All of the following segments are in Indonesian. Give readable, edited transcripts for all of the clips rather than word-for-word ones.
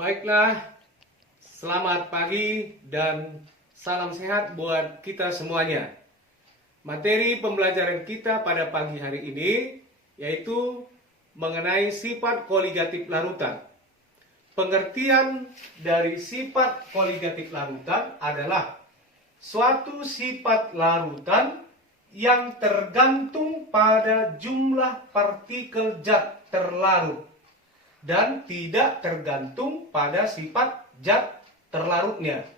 Baiklah, selamat pagi dan salam sehat buat kita semuanya. Materi pembelajaran kita pada pagi hari ini yaitu mengenai sifat koligatif larutan. Pengertian dari sifat koligatif larutan adalah suatu sifat larutan yang tergantung pada jumlah partikel zat terlarut dan tidak tergantung pada sifat zat terlarutnya.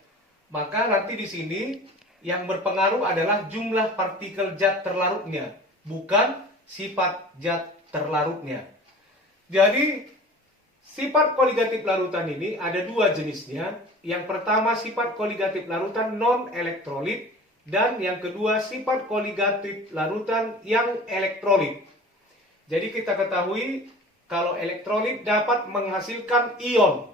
Maka nanti di sini yang berpengaruh adalah jumlah partikel zat terlarutnya, bukan sifat zat terlarutnya. Jadi sifat koligatif larutan ini ada dua jenisnya. Yang pertama sifat koligatif larutan non-elektrolit dan yang kedua sifat koligatif larutan yang elektrolit. Jadi kita ketahui kalau elektrolit dapat menghasilkan ion,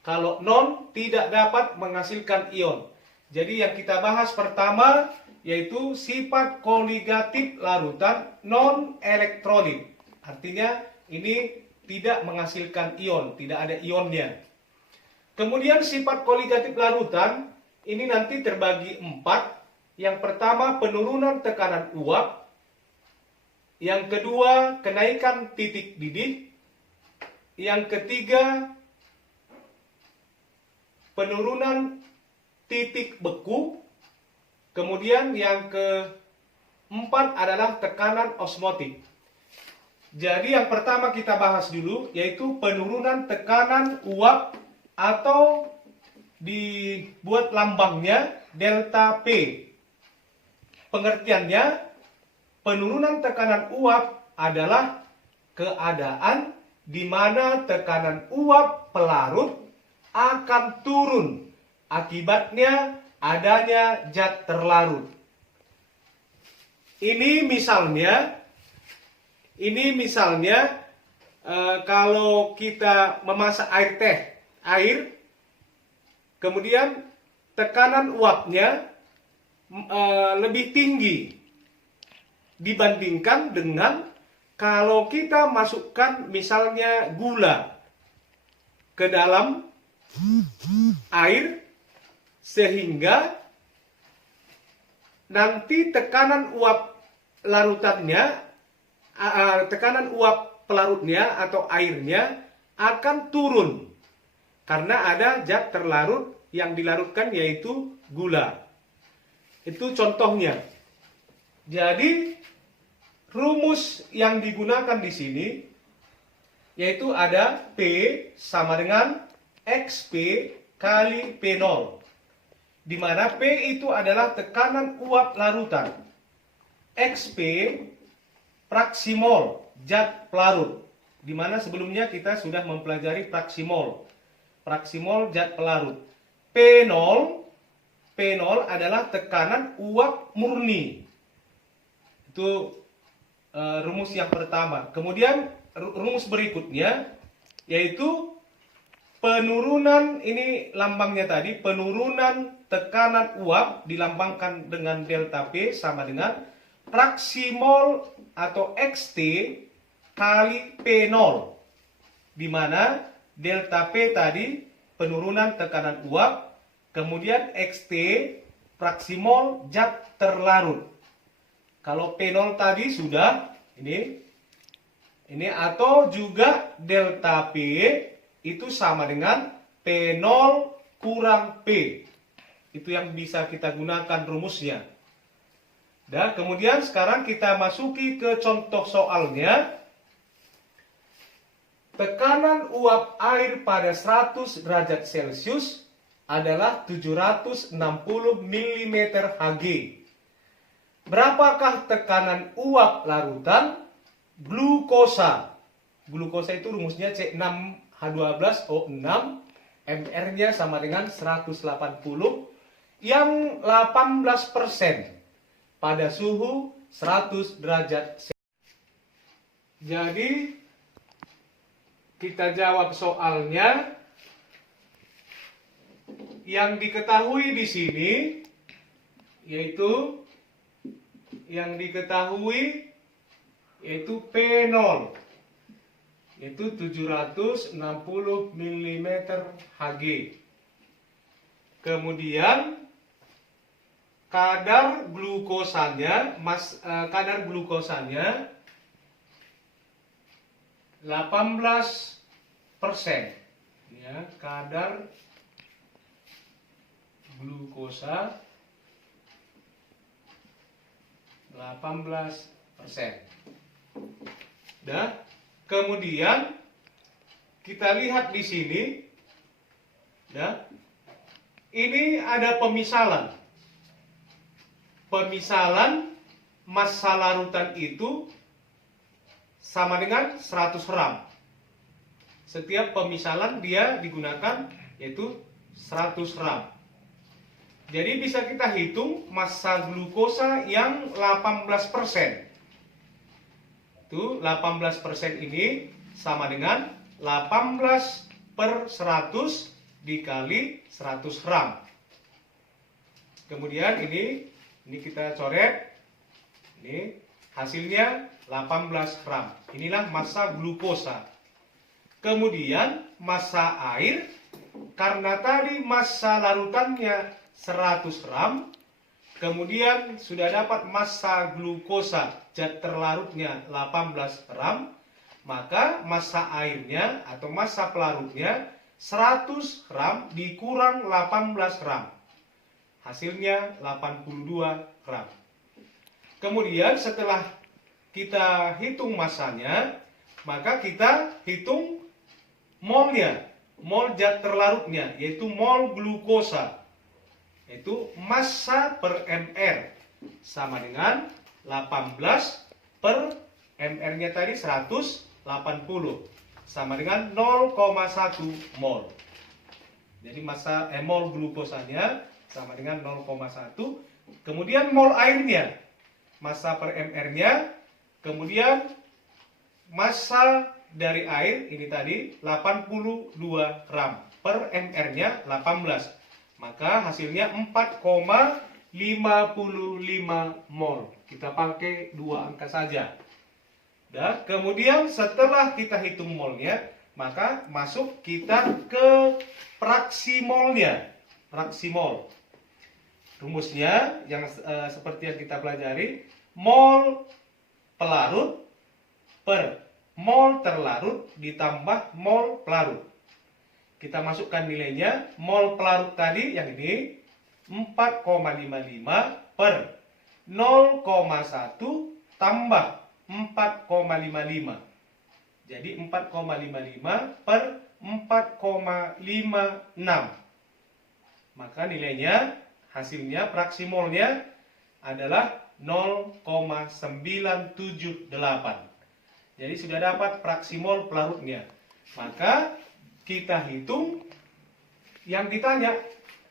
kalau non tidak dapat menghasilkan ion. Jadi yang kita bahas pertama yaitu sifat koligatif larutan non-elektrolit. Artinya ini tidak menghasilkan ion, tidak ada ionnya. Kemudian sifat koligatif larutan ini nanti terbagi 4. Yang pertama penurunan tekanan uap. Yang kedua, kenaikan titik didih. Yang ketiga, penurunan titik beku. Kemudian yang keempat adalah tekanan osmotik. Jadi yang pertama kita bahas dulu, yaitu penurunan tekanan uap atau dibuat lambangnya delta P. Pengertiannya, penurunan tekanan uap adalah keadaan di mana tekanan uap pelarut akan turun. Akibatnya adanya zat terlarut. Ini misalnya kalau kita memasak air, kemudian tekanan uapnya lebih tinggi dibandingkan dengan kalau kita masukkan misalnya gula ke dalam air, sehingga nanti tekanan uap larutannya, tekanan uap pelarutnya atau airnya akan turun karena ada zat terlarut yang dilarutkan yaitu gula. Itu contohnya. Jadi rumus yang digunakan di sini yaitu ada P sama dengan XP kali P0. Di mana P itu adalah tekanan uap larutan. XP fraksi mol zat pelarut. Di mana sebelumnya kita sudah mempelajari fraksi mol zat pelarut. P0 adalah tekanan uap murni. Itu rumus yang pertama. Kemudian rumus berikutnya yaitu penurunan, ini lambangnya tadi, penurunan tekanan uap dilambangkan dengan delta P sama dengan fraksi mol atau XT kali P0. Di mana delta P tadi penurunan tekanan uap, kemudian XT fraksi mol zat terlarut. Kalau P0 tadi sudah ini atau juga delta P itu sama dengan P0 kurang P. Itu yang bisa kita gunakan rumusnya. Dan kemudian sekarang kita masuki ke contoh soalnya. Tekanan uap air pada 100 derajat Celcius adalah 760 mm Hg. Berapakah tekanan uap larutan glukosa? Glukosa itu rumusnya C6H12O6, MR-nya sama dengan 180, yang 18% pada suhu 100 derajat Celcius. Jadi kita jawab soalnya. Yang diketahui di sini yaitu P0. yaitu 760 mm Hg. Kemudian kadar glukosanya 18%. Ya, kadar glukosa 18%. Nah, kemudian kita lihat di sini, nah, ini ada pemisalan. Pemisalan massa larutan itu sama dengan 100 gram. Setiap pemisalan dia digunakan yaitu 100 gram. Jadi bisa kita hitung massa glukosa yang 18%. Itu 18% ini sama dengan 18/100 dikali 100 gram. Kemudian ini kita coret. Ini hasilnya 18 gram. Inilah massa glukosa. Kemudian massa air, karena tadi massa larutannya 100 gram, kemudian sudah dapat massa glukosa zat terlarutnya 18 gram, maka massa airnya atau massa pelarutnya 100 gram dikurang 18 gram. Hasilnya 82 gram. Kemudian setelah kita hitung massanya, maka kita hitung molnya, mol zat terlarutnya, yaitu mol glukosa, yaitu massa per mr sama dengan 18/mr-nya tadi 180 sama dengan 0,1 mol. Jadi mol glukosanya sama dengan 0,1. Kemudian mol airnya, massa per mr-nya, kemudian massa dari air ini tadi 82 gram, per mr-nya 18. Maka hasilnya 4,55 mol. Kita pakai dua angka saja. Dan kemudian setelah kita hitung molnya, maka masuk kita ke fraksi molnya. Fraksi mol. Rumusnya yang seperti yang kita pelajari, mol pelarut per mol terlarut ditambah mol pelarut. Kita masukkan nilainya. Mol pelarut tadi yang ini 4,55 per 0,1 tambah 4,55. Jadi 4,55 per 4,56. Maka nilainya, hasilnya fraksi molnya adalah 0,978. Jadi sudah dapat fraksi mol pelarutnya. Maka kita hitung yang ditanya.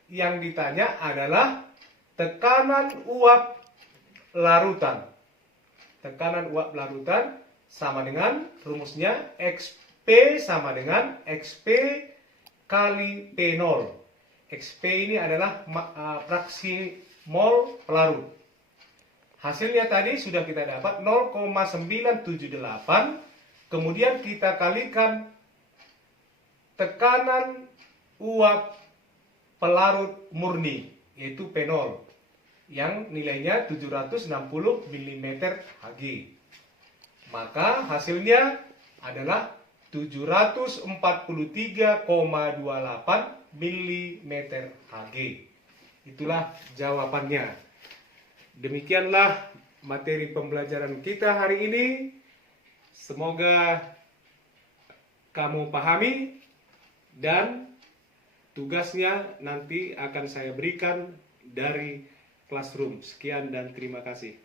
Yang ditanya adalah tekanan uap larutan. Tekanan uap larutan sama dengan rumusnya XP sama dengan XP kali P0. XP ini adalah fraksi mol pelarut. Hasilnya tadi sudah kita dapat 0,978. Kemudian kita kalikan tekanan uap pelarut murni, yaitu P0, yang nilainya 760 mm Hg. Maka hasilnya adalah 743,28 mm Hg. Itulah jawabannya. Demikianlah materi pembelajaran kita hari ini. Semoga kamu pahami, dan tugasnya nanti akan saya berikan dari Classroom. Sekian dan terima kasih.